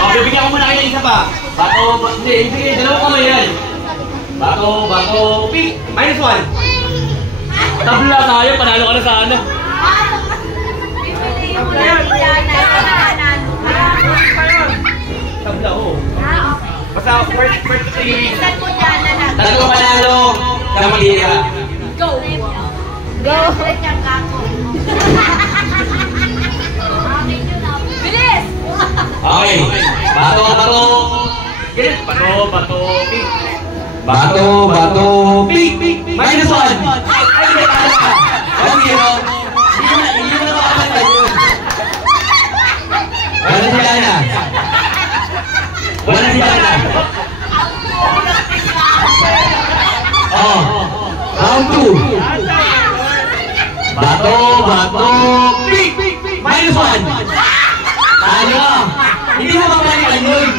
O, bibigyan ko muna kayo ng isa pa. Bato, hindi, ibigay, dalawang kamay yan. Bato, pick, -1. Tabla tayo, panalo ka na sana. Tabla, oo. Basta, first three. Tatlo panalo, kamaliya. Go! Go! Bilis! Okay. Bato, pick. Bato, pick. -1. Ay, hindi ka. Okay, no? Hindi mo na makakanta yun. Wala sila na. Oh, round 2. Bato, pick. -1. Talo. Hindi mo mabalikan yun.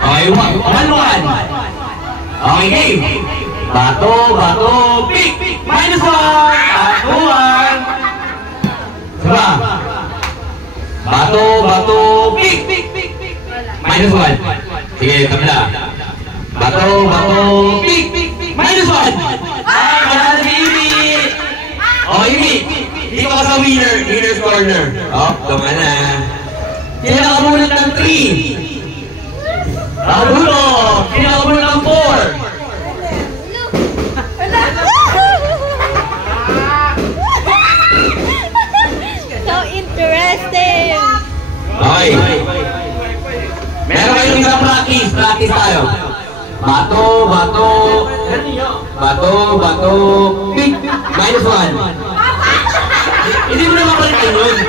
Okay, 1-1. Okay, game. Bato, pick. -1. Batuan. Diba? Bato, pick. -1. Sige, tabla. Bato, pick. -1. Wala na si Imi. Oh, Imi. Hindi ko ka sa winner's corner. Oh, tama na. Sino nakabulat ng 3? Rabulo! Sino nakabulat ng 4? So interesting! Okay. Meron kayong isang practice tayo. Bato, pick. -1. Hindi mo na mapalitan yun.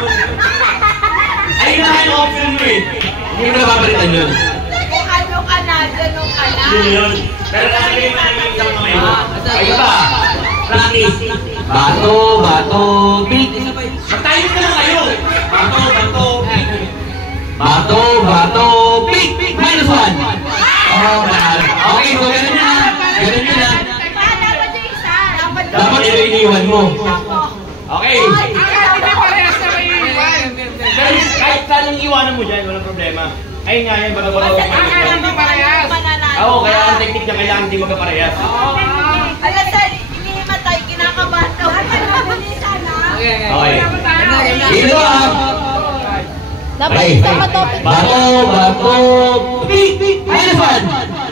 Ay, lahat ng option mo eh. Hindi mo na mapalitan yun. Ganun ka na. Yun yun. Pero nalagay mo na yung isang kamay mo. Ay, ba? Practice. Bato, pick. Magtayo ka lang kayo. Bato, pick. -1. Oh, okay, so ganun na. Dapat iniwan mo. Okay. Kahit saan ang iwanan mo dyan, walang problema. Ayun nga yan, bato-bato. Hindi parehas. Oo, kaya ang technique niya kailangan hindi magkaparehas. Alam sa inihimatay, kinakabahan daw. Okay. Ito ah. Dapat sama topic. Bato, pick. -1.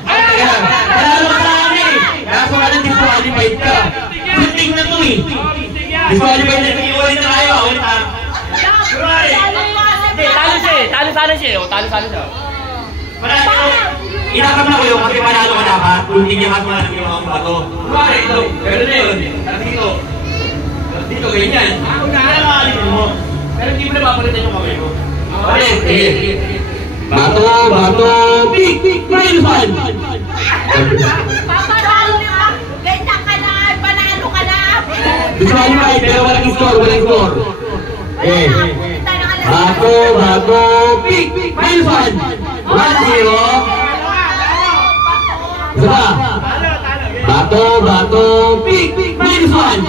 Panalo ka sa amin. Kaso ka lang disqualified ka. Shooting na to eh. Disqualified na iuwi na tayo. Hindi, talo sana siya. Talo sana siya. Inakap na ko yun kasi panalo ka dapat. Kung hindi niya kasi natin yung mga bato. Ito, pero na yun. Dito, ganyan. Kung nakakalitin mo. Pero hindi mo na papalitan yung kamay mo. Sige. Bato, pick. -1. Paparalo na. Ganyan ka na. Panalo ka na. Disqualified, pero walang score. Okay. Bato, pick. -1. 1-0. Diba? Bato, pick. -1.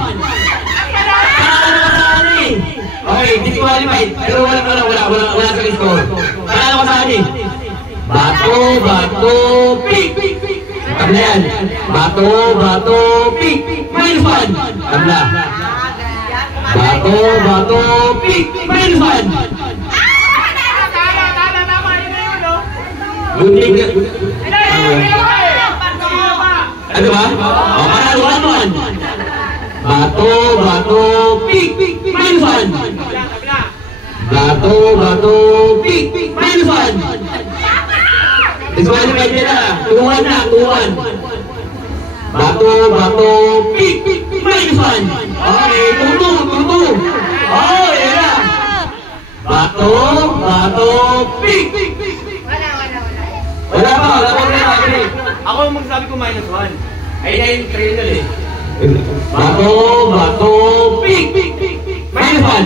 Okay, disqualified. Pero wala sa score. Panalo ka sa akin. Bato, pick. Tabla yan. Bato, pick. -1. Tabla. Bato, pick. -1. Gunting ka. Ano ba? O, panalo ka naman. Bato, pick. -1. Bato, pick. -1. Disqualified ka na. 2-1. Bato, pick. -1. Okay, tuto. Oh, yan na. Bato, pick. Wala pa. Ako yung magsabi ko -1. Ay na yung trainer eh. Bato, pick. -1.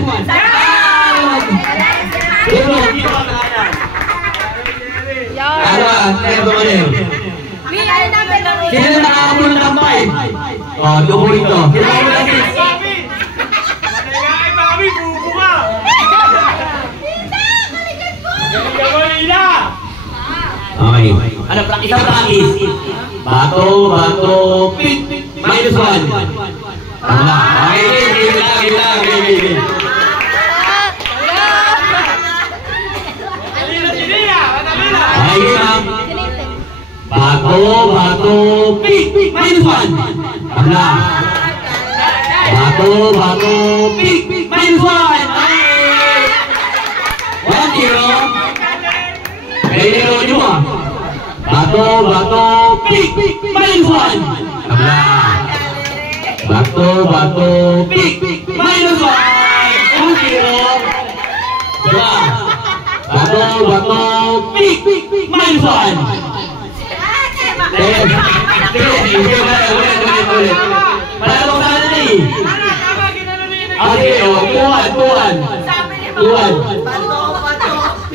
Dito ka na. Ano ba? Ano ba yun? Sino na nakakamul ng kamay? O, tubo rito. Sino na nakakamul ng kamay? Ay, mami, bubo ka! Okay. Ano, isang practice. Bato, bato, pick. Minus 1. Tabla. Okay, game lang. Okay, game. Bato, bato, pick. Minus 1. Tabla. Bato, bato, pick. Minus 1. 1-0. Kailero nyo ah. Bato, bato, pick. Minus 1. Tabla. Bato, bato, pick. Minus 1. 2-0. Diba? Bato, bato, pick. Minus 1. Ulit. Panalo ka na eh. Okay, tuwan.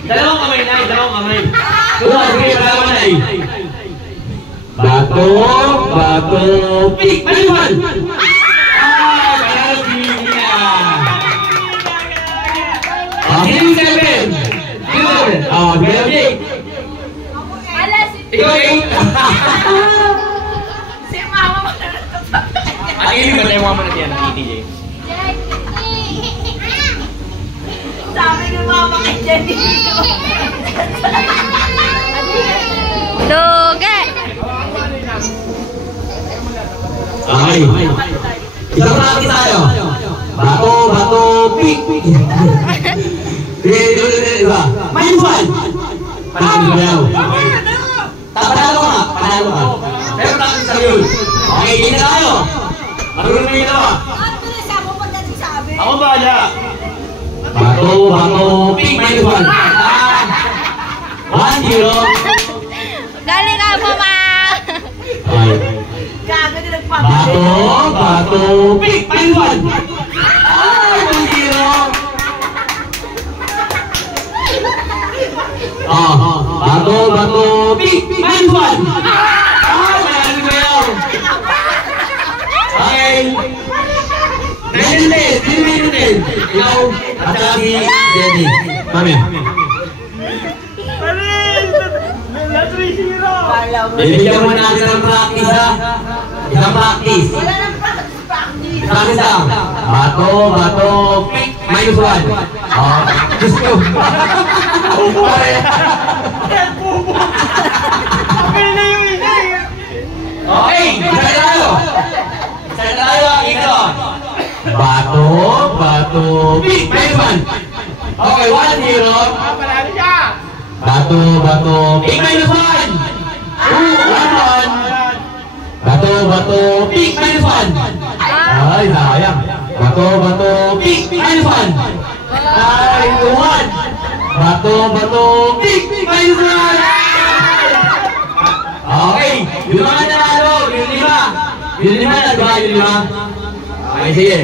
Dalawang kamay. Tuwan, sige, panalo na eh. Bato, bato, pick. Minus 1. Panalo niya. Game 7. Ikaw 8. Si mama mo na Ang ibig ba tayo mga yan, ETJ? sabi ni mama kay Jenny. Duge! Okay. Isang practice tayo. Bato, bato, pick. Diba? Minus 1. Panalo. Panalo ka. Pero practice tayo. Okay, hindi na tayo. Marunong na yun ako. Ako bahala. Bato, bato, pick. Minus 1. 1-0. Galing ka po, ma! Okay. Gago din Bato, bato, pick. Minus 1. 1-0. Bato, bato, pick. Minus 1. Mayanin ko yun. Okay. 9 minutes. Ikaw, at saka si Jenny. Mami. Bibigyan mo natin ng practice ha. Isang practice. Wala nang practice. Practice lang. Bato, bato, pick. Minus 1. Diyos ko. Okay, isa tayo. Ito. Bato, bato, pick. Minus 1. Okay, 1-0. Bato, bato, pick. Minus 1. 1-1. Bato, bato, pick. Minus 1. Ay, sayang. Bato, bato, pick. Minus 1. Ay, 2-1. Bato, bato, pick. Minus 1. Okay, yung mga nanalo, yung 5. Yung 5 nagba, yung 5. Okay, sige.